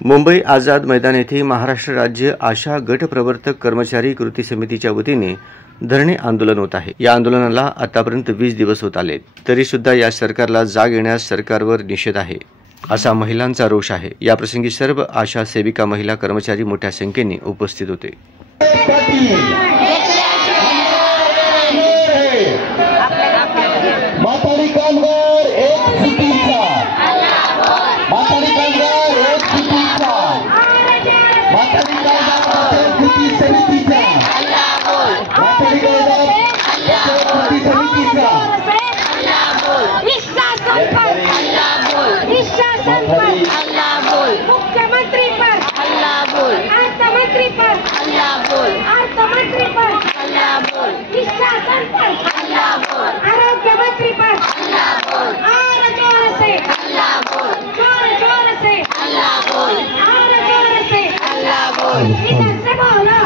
मुंबई आझाद मैदान येथे महाराष्ट्र राज्य आशा गट प्रवर्तक कर्मचारी कृती समितीच्या वतीने धरणे आंदोलन होत आहे। या आंदोलनाला आतापर्यंत 20 दिवस होत आले, तरी सुद्धा या सरकारला जाग येण्यास सरकारवर निषेध आहे, असा महिलांचा रोष आहे। या प्रसंगी सर्व आशा सेविका महिला कर्मचारी मोठ्या संख्येने उपस्थित होते। मुख्यमंत्री पर अल्लाह बोल, अर्थमंत्री पर अल्लाह बोल, अर्थमंत्री पर अल्लाह बोल, शासन पर अल्लाह बोल, आरोग्य मंत्री पर अल्लाह बोल, और जोर से अल्लाह बोल, जोर जोर से अल्लाह बोल, और जोर से अल्लाह बोल, इधर से बोलो।